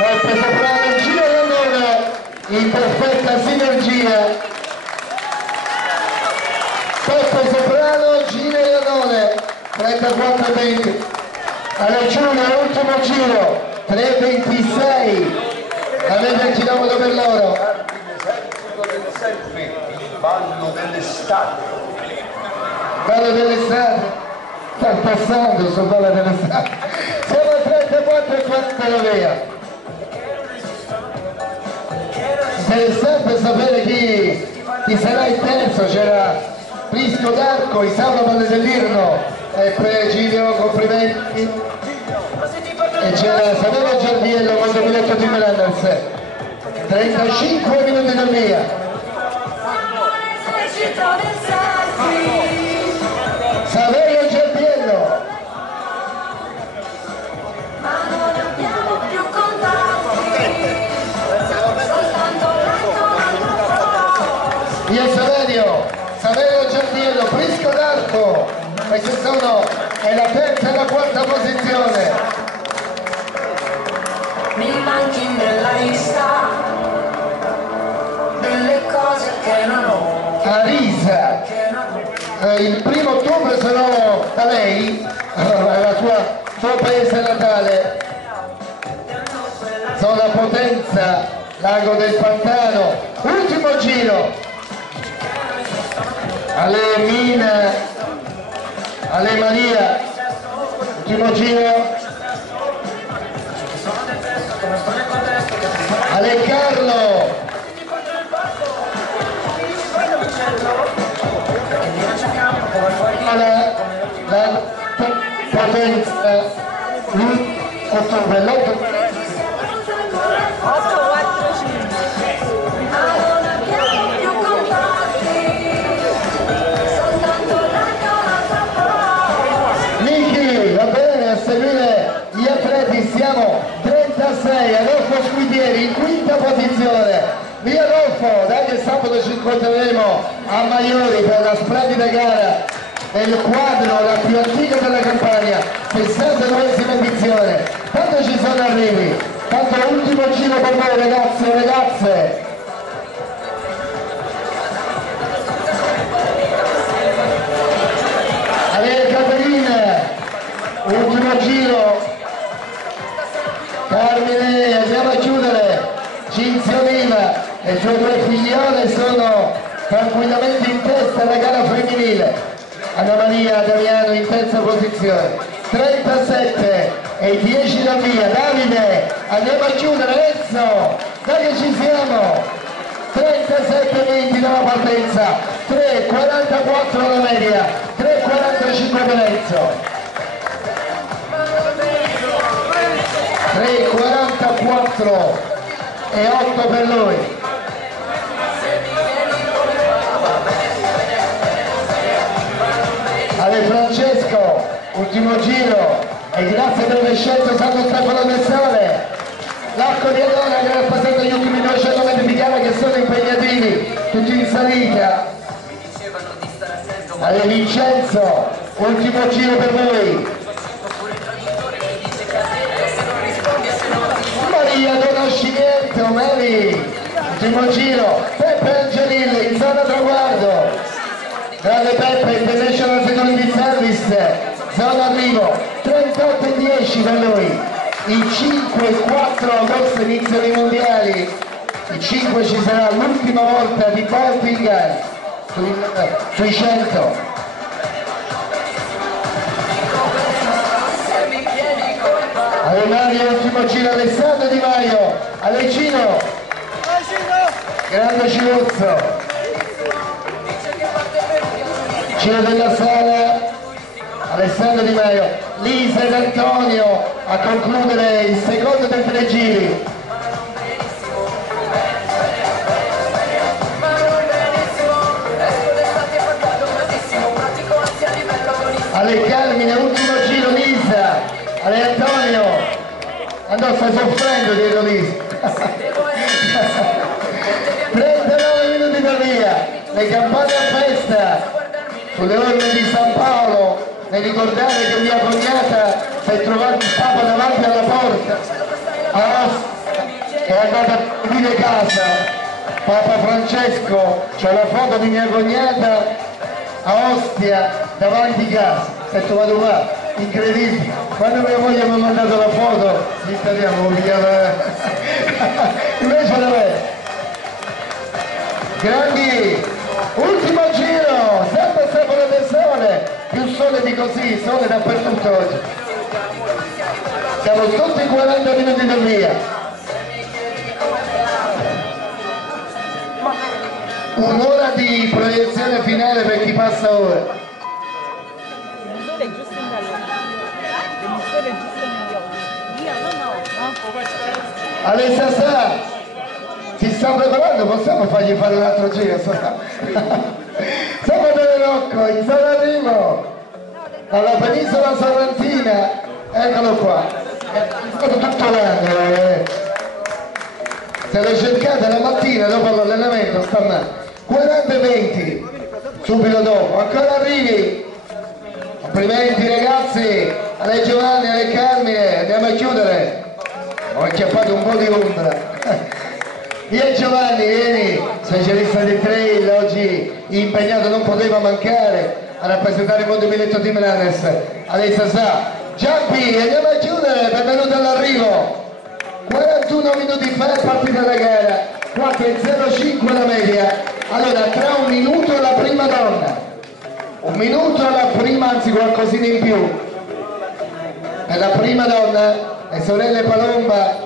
Peppe Soprano, Gino Iannone in perfetta sinergia. Peppe Soprano, Gino Iannone 34-20. Alla Giulia, ultimo giro 3-26. Avete il chilometro per loro. Il ballo dell'estate. Ballo dell'estate. Sta passando sul ballo dell'estate. Siamo a 34 e 40 via. Interessante sapere chi sarà il terzo. C'era Prisco d'Arco, Isauro Valle dell'Irno e Pregilio, complimenti. E c'era Saverio Giardiello con 2008 di Melanders. 35 minuti da via. Saverio Giardiello. Io Saverio Giardiello, Prisco d'Arco, questi è la terza e la quarta posizione. Mi manchi nella lista delle cose che non ho. Arisa, il 1° ottobre sarò da lei, alla suo paese natale, zona Potenza, Lago del Pantano. Ultimo giro, alle Mina, alle Maria, ultimo giro, alle Carlo, la Potenza, ottobre, l'8. Miki, va bene, a seguire gli atleti siamo 36, Adolfo Squidieri in quinta posizione. Via Adolfo, dai che sabato ci incontreremo a Maiori per la splendida gara del quadro, la più antica della Campania, 69esima edizione. Tanto ci sono arrivi, tanto l'ultimo giro per voi ragazzi e ragazze. Ale Caterina, ultimo giro. Carmine, andiamo a chiudere. Cinzio Lima e i suoi due figliole sono tranquillamente in testa alla gara femminile. Anna Maria Damiano in terza posizione. 37 e 10 da via. Davide, andiamo a chiudere. Enzo, dai che ci siamo. 37-20 dalla partenza. 3-44 la media. 3-45 per Enzo. 3,44 e 8 per lui. Ale Francesco, ultimo giro e grazie per aver scelto Santo Stefano del Sole. L'arco di Adona che ha passato gli ultimi 200 metri di gara che sono impegnativi, tutti in salita. Ale Vincenzo, ultimo giro per voi. Maria non esci niente, Mary, ultimo giro, Peppe Angelilli in zona traguardo, grande Peppe International Security Service, zona arrivo, 38-10 per lui, il 5-4 agosto iniziano i mondiali, il 5 ci sarà l'ultima volta di Portingal sui 100. Ale Mario, ultimo giro, Alessandro Di Maio, Alecino, grande Ciluzzo, giro della sala, Alessandro Di Maio, Lisa ed Antonio a concludere il secondo dei 3 giri. Ale Carmine, ultimo giro, Lisa, Ale Antonio, andò, stai soffrendo dietro Lisa. 39 minuti da via, le campane a festa, sulle orme di San Paolo, nel ricordare che mia cognata si è trovata il Papa davanti alla porta, è andata a dire casa Papa Francesco, c'è la foto di mia cognata a Ostia davanti casa, ho detto vado qua, incredibile, quando mia moglie mi ha mandato la foto gli italiani invece da me grandi, ultimo giro, sempre Stefano del Sole, più sole di così, sole dappertutto oggi, siamo tutti 40 minuti da via. Un'ora di proiezione finale per chi passa ora. Il sole è giusto in galleria. Il sole è giusto negli occhi. Io no. Alessia Sa, si sta preparando, possiamo fargli fare un altro giro? Salvatore Rocco, in zona arrivo, dalla penisola sorrentina, eccolo qua. È stato tutto l'anno. Se lo cercate la mattina dopo l'allenamento sta male. 40-20 subito dopo, ancora arrivi, complimenti ragazzi, a lei Giovanni, a lei Carmine, andiamo a chiudere, ho acchiappato un po' di ombra. Via Giovanni, vieni, specialista di trail, oggi impegnato, non poteva mancare a rappresentare il Mondo Miletto Team Runners. Adesso sa, Giampi, andiamo a chiudere, benvenuto all'arrivo. 41 minuti fa è partita la gara, 4.05 la media. Allora, tra un minuto la prima donna, un minuto la prima, anzi qualcosina in più. Per la prima donna, le sorelle Palomba,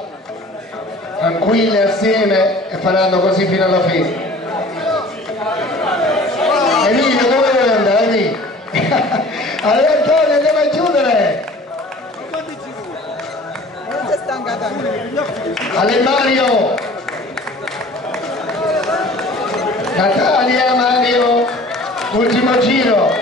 tranquille assieme e faranno così fino alla fine. Emilio, dove vuoi andare? Emilio? Allora Antonio, andiamo a chiudere! Ale Mario, Natalia, Mario, ultimo giro.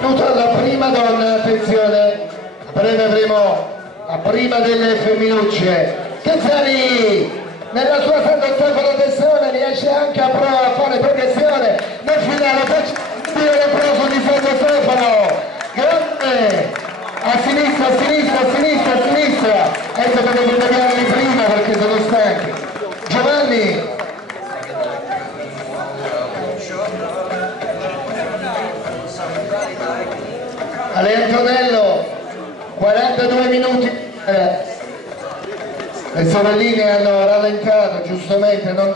Tutta la prima donna, attenzione, a breve avremo la prima delle femminucce. Chezzani, nella sua Santo Stefano Tessone riesce anche a fare progressione nel finale, faccio dire l'applauso di Santo Stefano, grande! A sinistra, a sinistra, a sinistra, a sinistra. Adesso potete tagliarli prima perché sono stanchi. Giovanni. Ale Antonello, 42 minuti. Le sorelline hanno rallentato, giustamente, non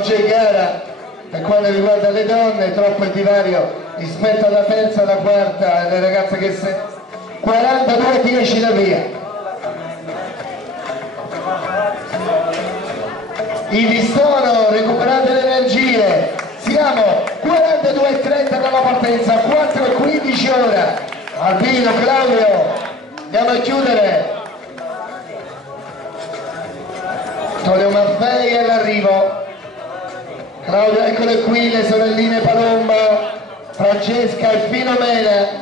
c'è gara per quanto riguarda le donne, troppo il divario rispetto alla terza e alla quarta, le ragazze che 42-10 da via. Ivi sono, recuperate le energie, siamo 42-30 dalla partenza, 4-15 ora. Albino, Claudio, andiamo a chiudere. Antonio Maffei all'arrivo. Claudio, eccole qui le sorelline Palomba, Francesca e Filomena.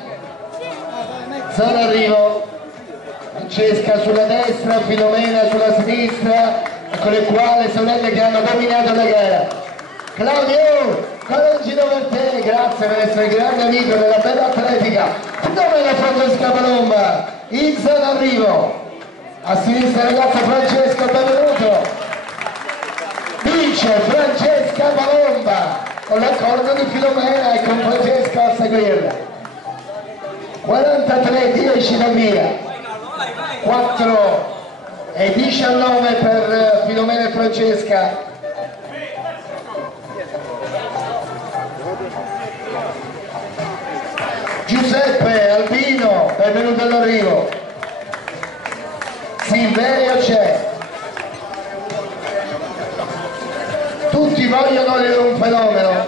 Zona arrivo, Francesca sulla destra, Filomena sulla sinistra, eccole qua le sorelle che hanno dominato la gara. Claudio, coraggio per te, grazie per essere grande amico della bella atletica. Dove la Francesca Palomba? In zona arrivo, a sinistra ragazza Francesca, benvenuto. Vince Francesca Palomba con l'accordo di Filomena e con Francesca a seguirla. 43-10 da via, 4-19 per Filomena e Francesca. Giuseppe, Albino, benvenuto all'arrivo. Silverio c'è. Tutti vogliono avere un fenomeno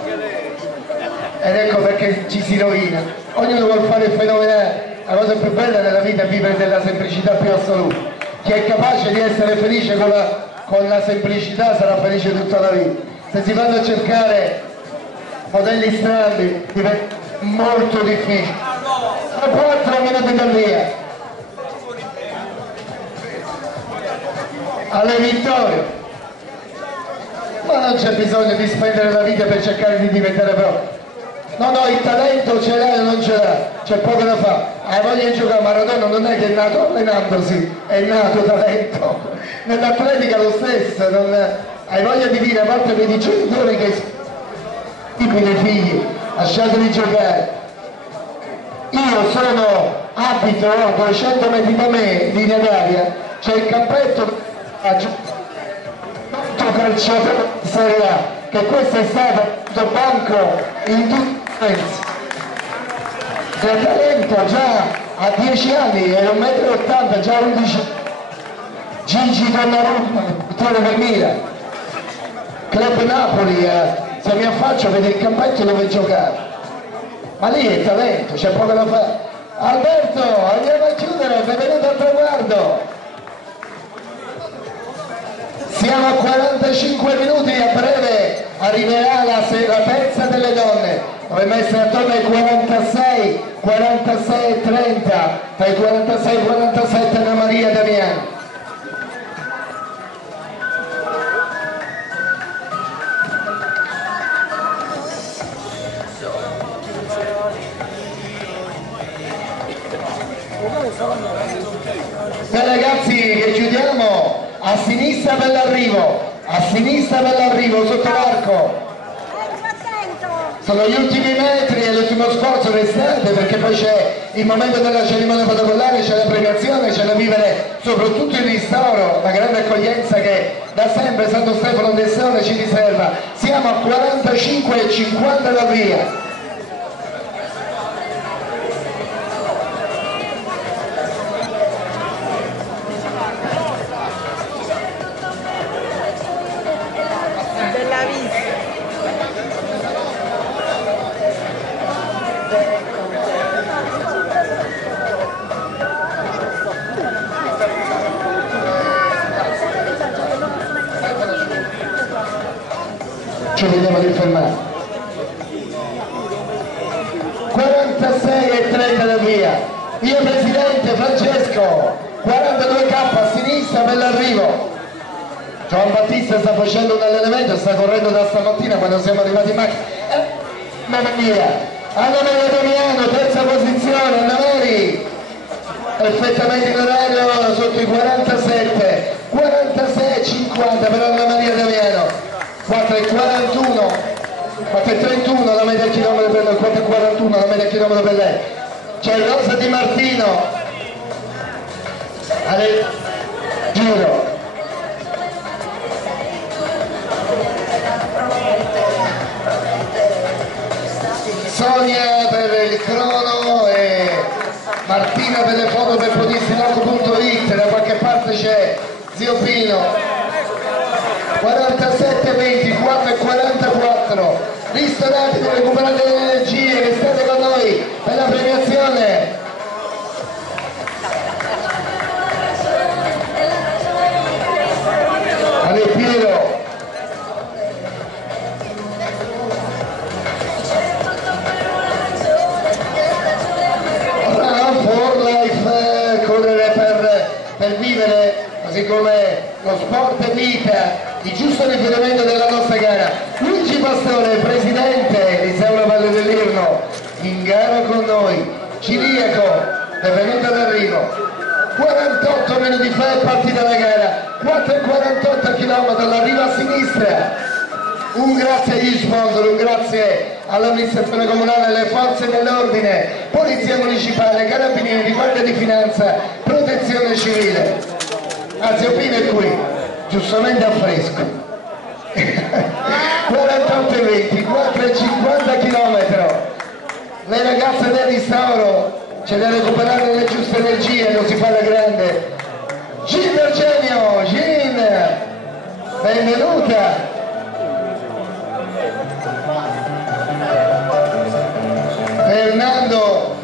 ed ecco perché ci si rovina. Ognuno vuole fare il fenomenale, la cosa più bella della vita è vivere della semplicità più assoluta. Chi è capace di essere felice con la semplicità sarà felice tutta la vita. Se si vanno a cercare modelli strani diventa molto difficile. A 4 minuti da via. Alle vittorie. Ma non c'è bisogno di spendere la vita per cercare di diventare pro. No, il talento ce l'ha e non ce l'ha, c'è poco da fare. hai voglia di giocare. Maradona non è che è nato allenandosi, è nato talento. Nell'atletica lo stesso, hai voglia di dire, a parte per i genitori che dicono ai figli, lasciateli giocare. Io abito a 200 metri da me, in linea d'aria, c'è il campetto calciatore di Serie A, che questo è stato banco in tutti i sensi. C'è talento già a 10 anni, è 1,80 m, già 11. Gigi Donnarumma, portiere del Milan. Club Napoli, se mi affaccio vedo il campetto dove giocare. Ma lì è talento, c'è poco da fare. Alberto, andiamo a chiudere, benvenuto al traguardo. Siamo a 45 minuti, a breve arriverà la terza delle donne. Dovremmo essere attorno ai 46, 46 e 30, tra i 46 e 47 Anna Maria Damiani. Ragazzi, che chiudiamo a sinistra per l'arrivo, sotto l'arco. Sono gli ultimi metri e l'ultimo sforzo, restate, perché poi c'è il momento della cerimonia protocollare, c'è la premiazione, c'è da vivere soprattutto il ristoro, la grande accoglienza che da sempre Santo Stefano del Sole ci riserva. Siamo a 45 e 50 da via. Ci vediamo di fermare. 46 e 30 da via. Io presidente Francesco, 42K a sinistra per l'arrivo. Giovan Battista sta facendo un allenamento, sta correndo da stamattina quando siamo arrivati in macchina. Mamma mia! Anna Maria Damiano, terza posizione, Anna Mari, perfettamente in orario sotto i 47, 46 e 50 per Anna Maria Damiano. 4 e 41, 4 e 31 la media chilometro per lei, 4 e 41 la media chilometro per lei. C'è Rosa Di Martino al giro. Sonia per il crono e Martina per le foto per potistilaco.it. Da qualche parte c'è Zio Pino. 47-20, 4 e 44, ristorati per recuperare le energie, restate con noi per la premiazione. Ale Piero. For life, correre per vivere, così come lo sport è vita. Il giusto riferimento della nostra gara. Luigi Pastore, presidente di Seula Valle dell'Irno, in gara con noi. Ciriaco, benvenuto all'arrivo. 48 minuti fa è partita la gara, 4 e 48 km, all'arrivo a sinistra. Un grazie agli sponsor, un grazie all'amministrazione comunale, alle forze dell'ordine, polizia municipale, carabinieri, guardia di finanza, protezione civile. Zio Pino è qui, giustamente a fresco. 48 e 20, 4 e 50 km. Le ragazze del ristoro c'è da recuperare le giuste energie, non si fa la grande. Gin Argenio, Gin, benvenuta. Fernando,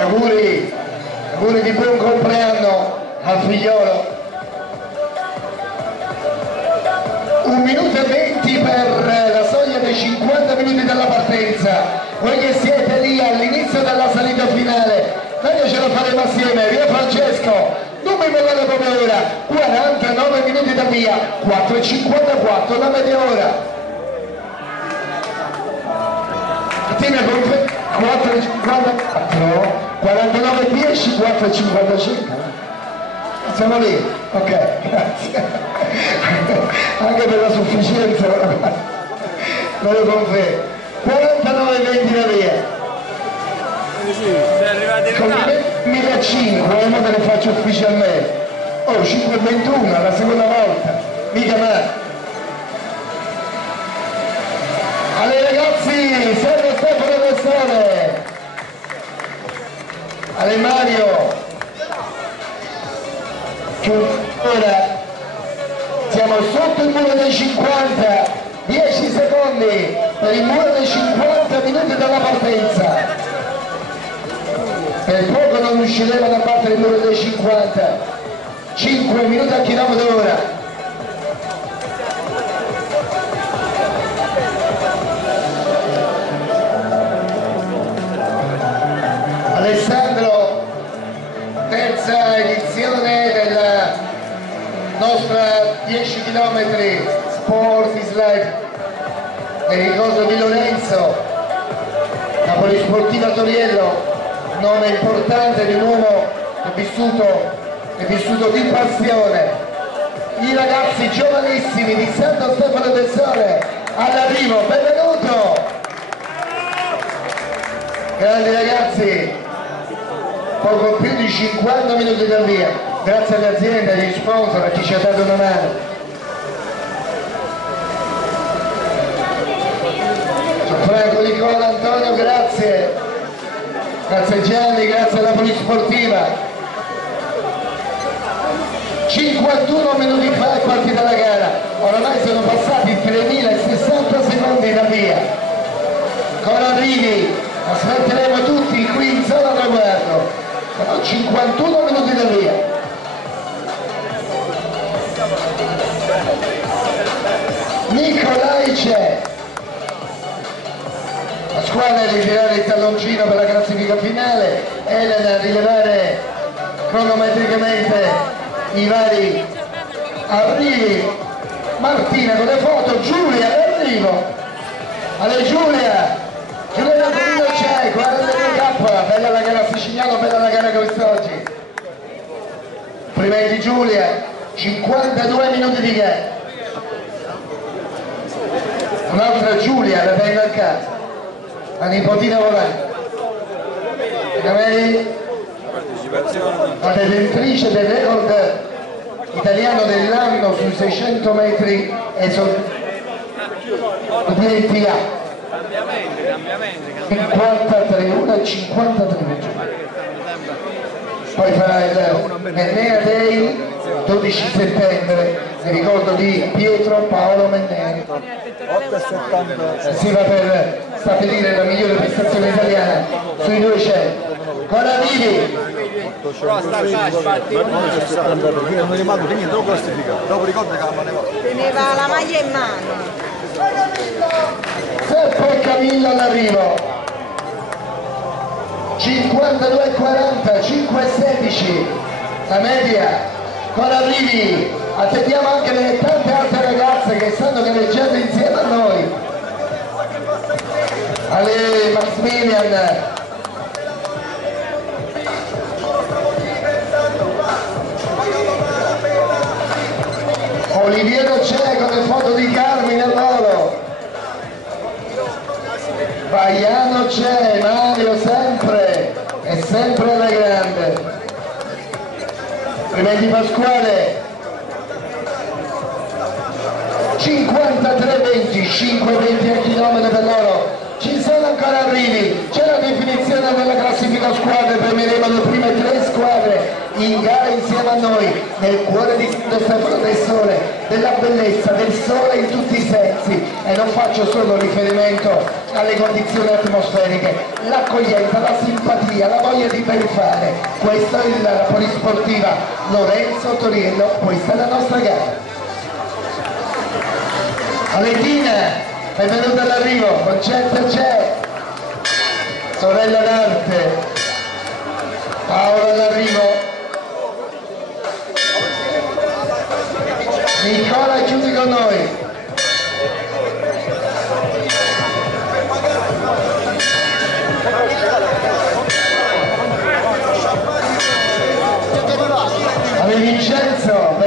auguri di buon compleanno al figliolo. 1 minuto e 20 per la soglia dei 50 minuti della partenza. Voi che siete lì all'inizio della salita finale, noi ce la faremo assieme. Via Francesco, non mi mollate come ora, 49 minuti da via, 4,54 la media ora. Martina, 4,54, 49,10, 4,55. Siamo lì, ok, grazie. Anche per la sufficienza, me lo confermo. 49,20 la via. Con 1.500, ora te le faccio ufficialmente. Oh, 5,21, la seconda volta, mica male. Alle ragazzi, serve Stefano Bessone. Ale Mario. Ora siamo sotto il muro dei 50, 10 secondi per il muro dei 50 minuti dalla partenza. Per poco non riusciremo ad abbattere il muro dei 50, 5 minuti a chilometro ora. Alessandro, terza edizione della nostra 10 km Sport is Life. Vi ricordo di Lorenzo, la Polisportiva Toriello, nome importante di un uomo che è vissuto di passione. I ragazzi giovanissimi di Santo Stefano del Sole all'arrivo, benvenuto! Grandi ragazzi, poco più di 50 minuti da via, grazie alle aziende, agli sponsor, a chi ci ha dato una mano. Franco, Nicola, Antonio, grazie. Grazie Gianni, grazie alla Polisportiva. 51 minuti fa è partita la gara, oramai sono passati 3.060 secondi da via. Con arrivi, aspetteremo tutti qui in zona traguardo, sono 51 minuti da via. Nicolai c'è, la squadra è ritirare il talloncino per la classifica finale, Elena a rilevare cronometricamente i vari arrivi, Martina con le foto, Giulia l'arrivo, alle Giulia Torino c'è, 42K, bella la gara siciliana, bella la gara quest'oggi. Prima di Giulia, 52 minuti di gara. Un'altra Giulia, la tengo a casa, la nipotina volante. La detentrice del record italiano dell'anno sui 600 metri e sul DTA. 53, 1,53. Poi farà il Mennea Day 12 settembre, mi ricordo di Pietro Paolo Mennea. 8,70. Si va per stabilire la migliore prestazione italiana sui 200. Ancora vivi! Non è rimasto niente, dopo classificato, dopo ricordo che teneva la maglia in mano. Serpo Camillo all'arrivo, 52,40, 5,16 la media. Con arrivi attendiamo anche le tante altre ragazze che stanno gareggiando insieme a noi. Ale Maximilian, Oliviero c'è con le foto di Carmine Alloro, Baiano c'è, Mario sempre, è sempre alla grande. Prima di Pasquale, 53,20, 5,20 a chilometro per loro. Ci sono ancora arrivi, c'è la definizione della classifica squadre, premieremo le prime 3 squadre in gara insieme a noi, nel cuore di Santo Stefano del Sole, della bellezza, del sole in tutti i sensi, e non faccio solo riferimento alle condizioni atmosferiche, l'accoglienza, la simpatia, la voglia di ben fare. Questa è la Polisportiva Lorenzo Toriello, questa è la nostra gara. Valentina, benvenuta all'arrivo, Concetta c'è, sorella d'arte, Paola all'arrivo, Nicola chiudi con noi.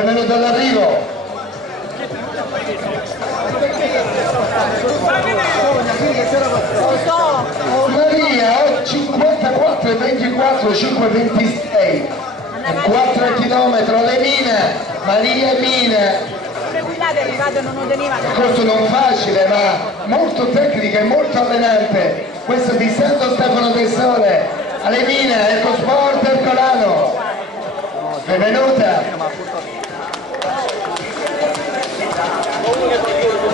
benvenuto all'arrivo. Maria 54 e 24 5 26 4 km le mine, Maria e mine. Corso non facile ma molto tecnica e molto allenante, questo di Santo Stefano del Sole, alle mine, Ecosport Ercolano, benvenuta.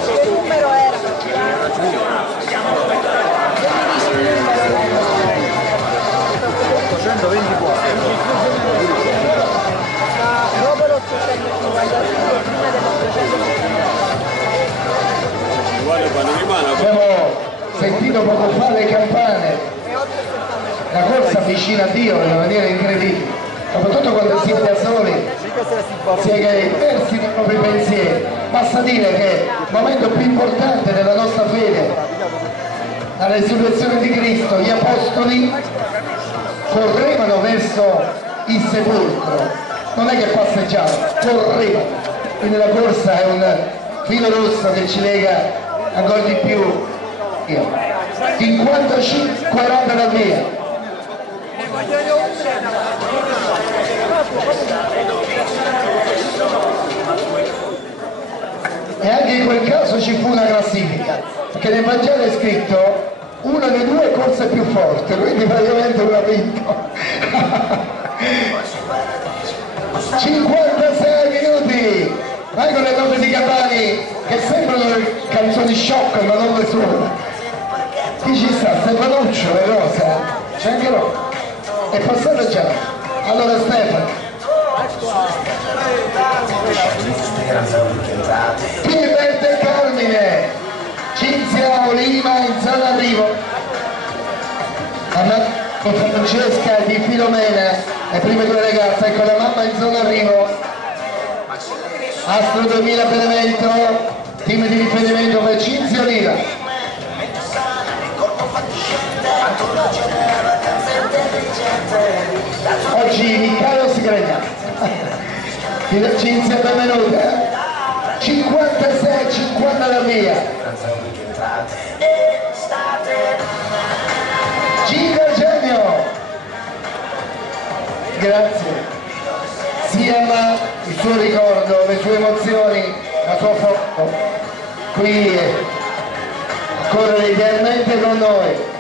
Che numero era? Dopo l'855, prima dell'855. Abbiamo sentito poco fa le campane, la corsa avvicina a Dio in una maniera incredibile, soprattutto quando si è da soli, si è persi nei propri pensieri. Basta dire che il momento più importante della nostra fede, la resurrezione di Cristo, gli apostoli correvano verso il sepolcro, non è che passeggiavano, correvano, quindi la corsa è un filo rosso che ci lega ancora di più. 55 40 dal via. E anche in quel caso ci fu una classifica, perché nel Vangelo è scritto una delle due corse più forte, quindi praticamente una vinto. 56 minuti, vai con le note di Capani che sembrano canzoni shock ma non le sono. Chi ci sta? Stefanuccio, le Rosa, c'è anche Rosa, è passato già. Allora Stefano, Pilverte Carmine, Cinzia Oliva in zona arrivo, Anna Francesca di Filomena, le prime due ragazze, ecco la mamma in zona arrivo, Astro 2000 Benevento, team di riferimento per Cinzia Oliva. Oggi Michele Sigregna, Cinzia benvenuta, 56, 50 la via. Giga Genio, grazie, si ama il suo ricordo, le sue emozioni, la sua foto, qui a correre idealmente con noi.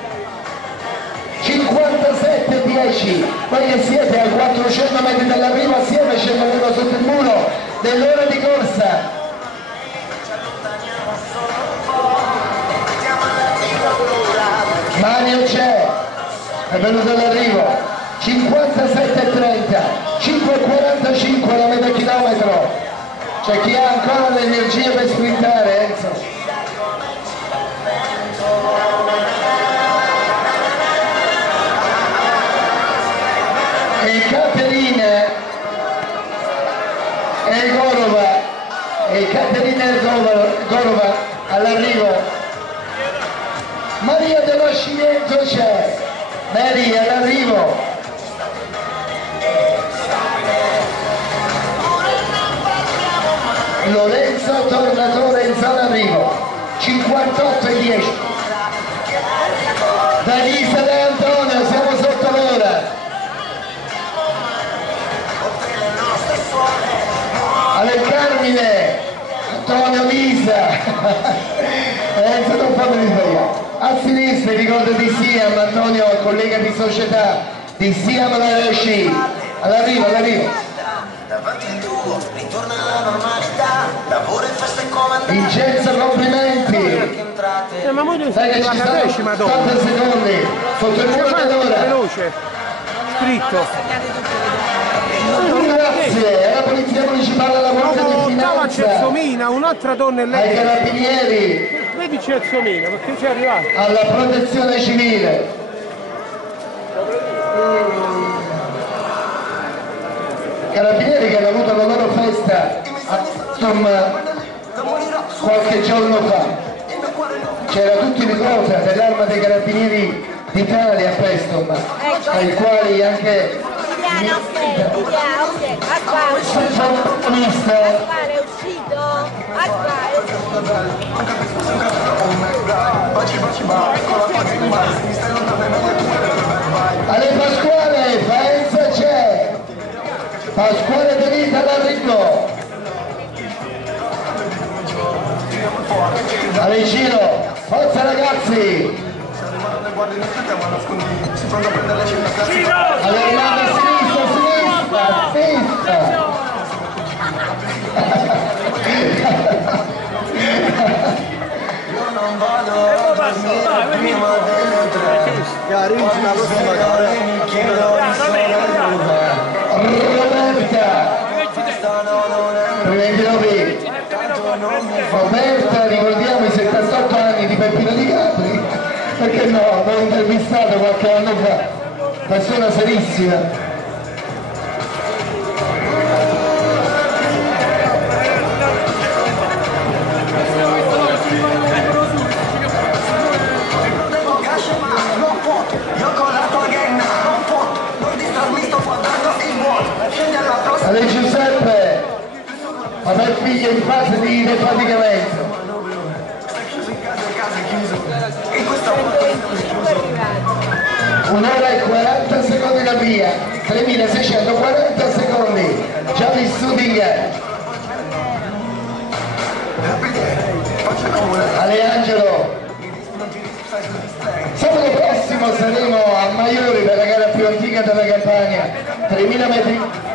57-10, voi che siete a 400 metri dall'arrivo assieme scenderemo sotto il muro dell'ora di corsa. Mario c'è, è venuto all'arrivo, 57-30, 5-45 la metà chilometro, c'è chi ha ancora l'energia per sprintare, Enzo. E Caterina e Gorova, e Caterina e Gorova all'arrivo. Maria dello Sciviento c'è, Mary all'arrivo. Lorenzo Tornatore in zona arrivo, 58-10. Danisa De Antonio, siamo sotto l'ora. Alle Carmine, Antonio Misa, Enzo non fammi sbagliare. A sinistra ricordo di Siam, Antonio, collega di società di Siam la Resci, all'arrivo, all'arrivo. Vincenzo, complimenti. Sai che ci sono 80 secondi, sotto il muro dell'ora. Veloce, scritto. Grazie alla Polizia Municipale, alla Guardia di Stava a Finanza, Celsomina, un'altra donna è ai lei. Carabinieri, Vedi Celsomina, perché ci è arrivato? alla Protezione Civile. Carabinieri che hanno avuto la loro festa a Tom qualche giorno fa. C'era tutti i pilota dell'Arma dei Carabinieri d'Italia a Preston, ai quali anche Aspare è uscito? Ale Pasquale, Faenza c'è! Pasquale Benita d'Arrigo! Ale Giro, forza ragazzi! Ale Armando a sinistra, a sinistra! Roberta, ricordiamo i 78 anni di Peppino Di Capri, perché no, l'ho intervistato qualche anno fa, persona serissima. Ale Giuseppe, vabbè figlio in fase di defaticamento. Un'ora e 40 secondi da via, 3640 secondi, già vissuti in gara. Ale Angelo, sabato prossimo saremo a Maiori per la gara più antica della Campania, 3000 metri.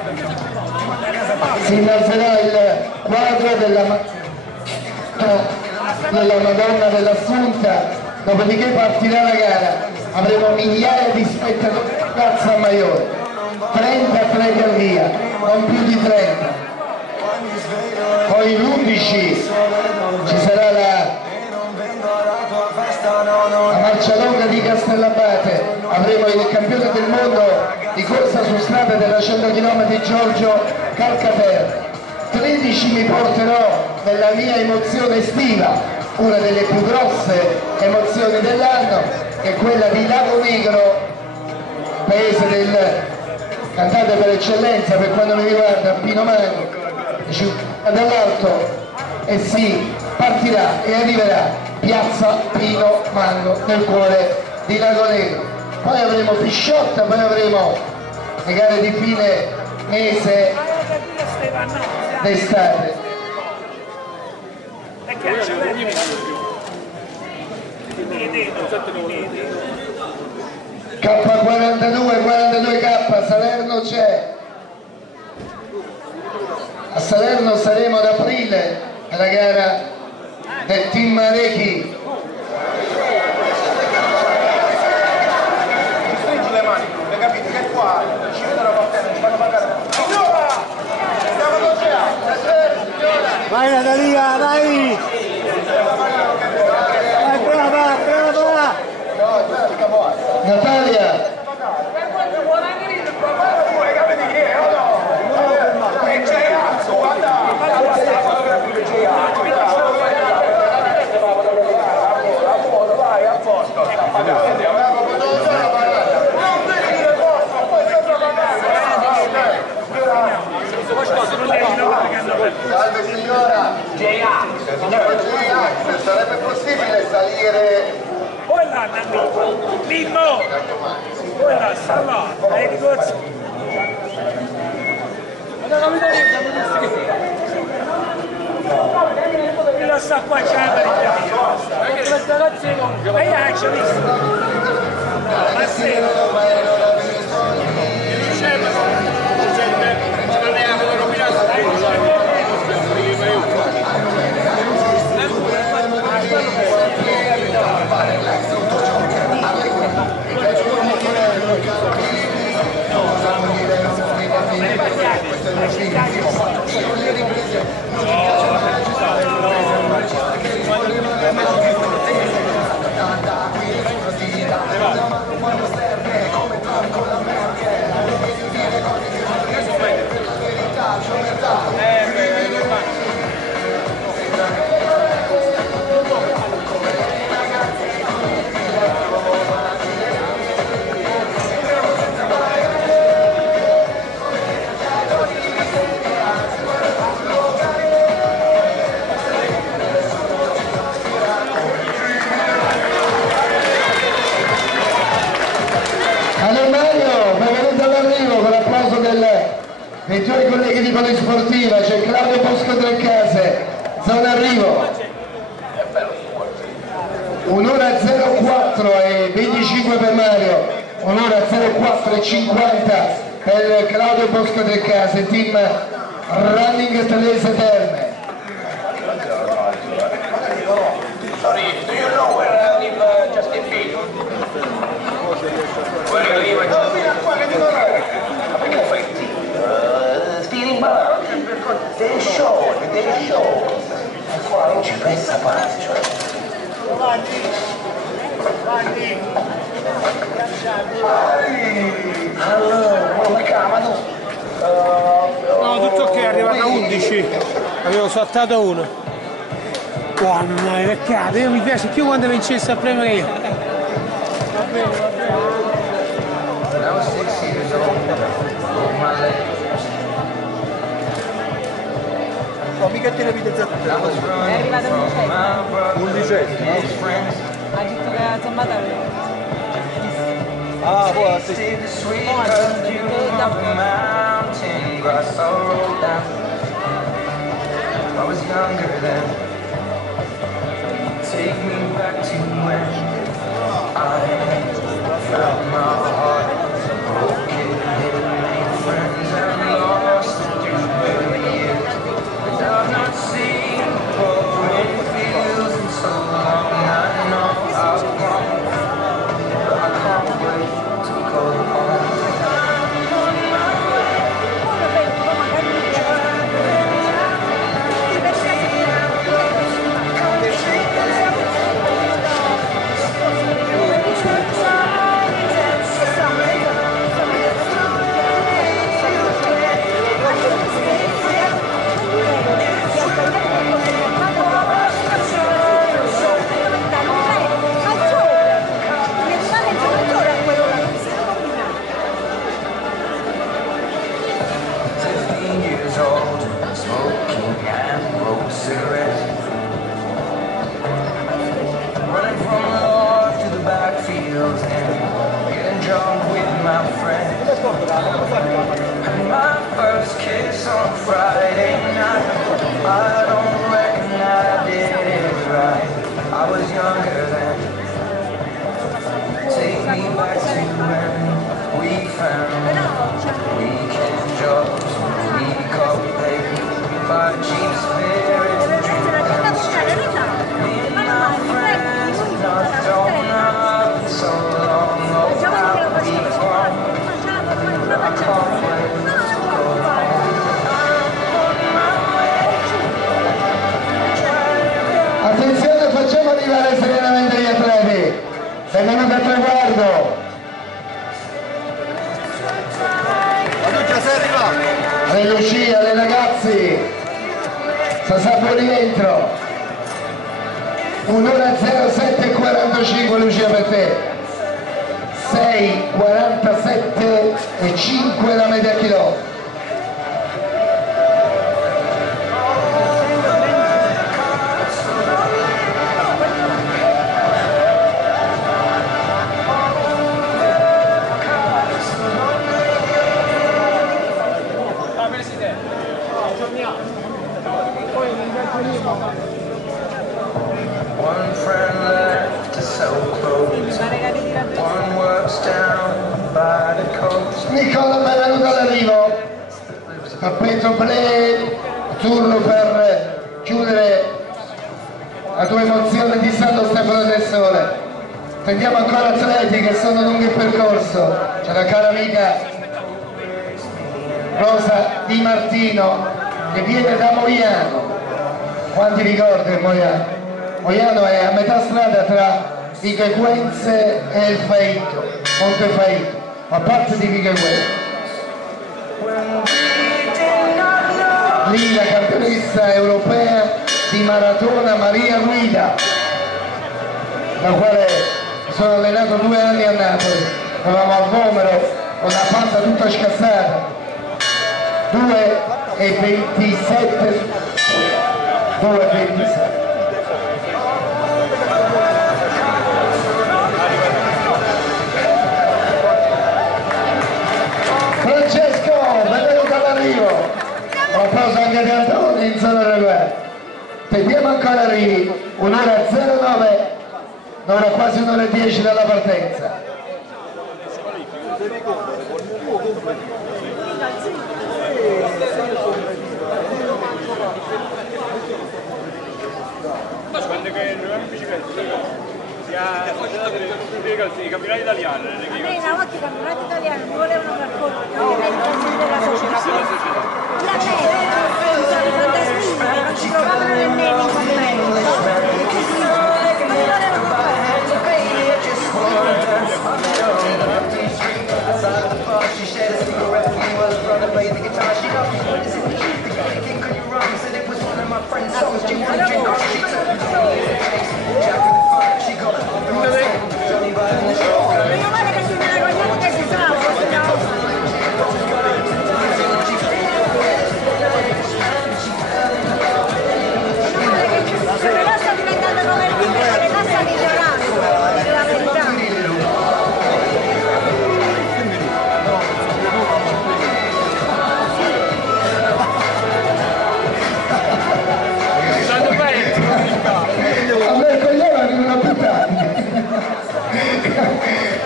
Si innalzerà il quadro della Madonna dell'Assunta, dopodiché partirà la gara. Avremo migliaia di spettatori a Piazza Maiore, 30 atleti al via, non più di 30. Poi l'11 ci sarà la marcia longa di Castellabate, avremo il campione del mondo di corsa su strada della 100 km Giorgio Calcaterra. 13 mi porterò nella mia emozione estiva, una delle più grosse emozioni dell'anno, che è quella di Lago Negro, paese del cantante per eccellenza per quanto mi riguarda Pino Mango, dall'alto, e si partirà e arriverà Piazza Pino Mango nel cuore di Lago Negro. Poi avremo Pisciotta, poi avremo le gare di fine mese d'estate. K42, 42K, Salerno c'è. A Salerno saremo ad aprile alla gara del Team Marechi. Stringi le mani, hai capito che qua ci vedono la partita, ci fanno pagare. Signora! Stiamo docendo! Vai Natalia, vai! Vai, brava, brava! Natalia! Salve signora! Sarebbe possibile salire? Quella Mimmo! Quella sta là, hai ricorso? Quella sta qua, c'è la verità. E io ci ho visto. Ma sì. dei tuoi colleghi di polisportiva, c'è Claudio Bosco Treccase, zona arrivo. Un'ora 04 e 25 per Mario, un'ora 04 e 50 per Claudio Bosco Treccase, team Running Telese Terme. Sorry, do you know where I live Justin Bieber? Where I live? No, vieni qua che dico no. Ma perché fai il stealing bar? Devi show. E qua non ci pensa parte, cioè. Allora, come chiamano? No, tutto ok, è arrivato a 11. Avevo saltato uno. Buona, è peccato, io mi piace più quando vincesse il premio che io. Va bene, va bene. No, mica te ne vede già. È arrivata Undicesimo. ha detto che la zammata aveva. Ah, poi sì. I was younger then. Take me back to when I felt my heart broken, made friends and lost through the years. And I've not seen pouring fields in so long. I know I've grown, but I can't wait to go home. And my first kiss on Friday night, I don't reckon I did it right. I was younger then. Take me back to when we found weekend jobs, we got paid by cheap spirits and drinking straight. Me and my friends have not done nothing so long. Oh, how we've grown. Attenzione, facciamo arrivare serenamente gli atleti, benvenuti al traguardo. Alle Lucia, alle ragazzi, sta fuori rientro. Un'ora 07 e 45 Lucia per te. 6, 47 e 5 la media chilometro. One friend left to sell clothes. One works down by the coast. Nicola, benvenuto all'arrivo. Tappeto play, turno per chiudere la tua emozione di Santo Stefano del Sole. Prendiamo ancora atleti che sono lunghi il percorso. C'è la cara amica Rosa Di Martino che viene da Moiano. Quanti ricordi Moiano? Moiano è a metà strada tra Vichequenze e il Faito, Monte Faito, a parte di Vichequenze. Lì la campionessa europea di maratona Maria Guida, la quale sono allenato 2 anni a Napoli. Eravamo al Vomero con la panta tutta scassata, 2,27, 2,27. Francesco, benvenuto all'arrivo. Vediamo ancora arrivi, un'ora 09, non è quasi un'ora e 10 dalla partenza. I campionati italiani. Una volta i campionati italiani non volevano far conto della società. La sono i fantasmini che non ci trovavano nemmeno in convento. Non volevano fare. Meno male che si me la cogliamo che si sa, se me la sta diventando come il film, le sta migliorando, la verità. A me il coglione arriva una puttana.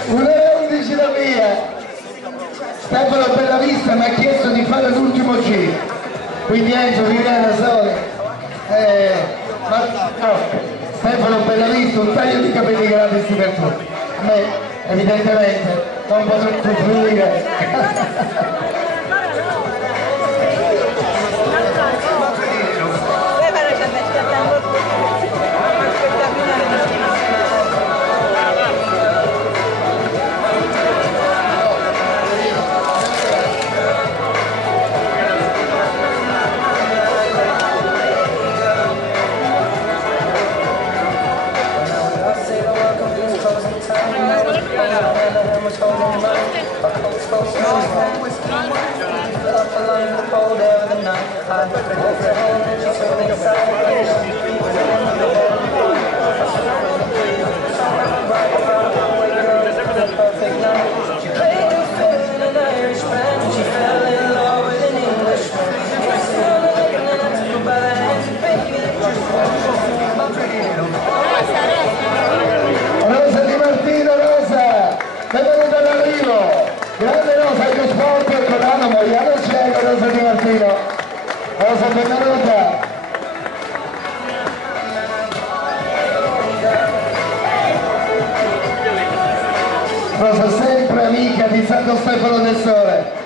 Un'ora 11 da via. Stefano Bellavista mi ha chiesto di fare l'ultimo giro. Quindi Enzo, Viviana, Sole. Ma no, Stefano Bellavista, un taglio di capelli gratis per tutti. A me, evidentemente, non posso usufruire. Rosa Di Martino, Rosa, benvenuta all'arrivo. Grande Rosa, che sport, Corano, Mogliano Cielo, Rosa Di Martino. Rosa, benvenuta. Rosa sempre amica di Santo Stefano del Sole.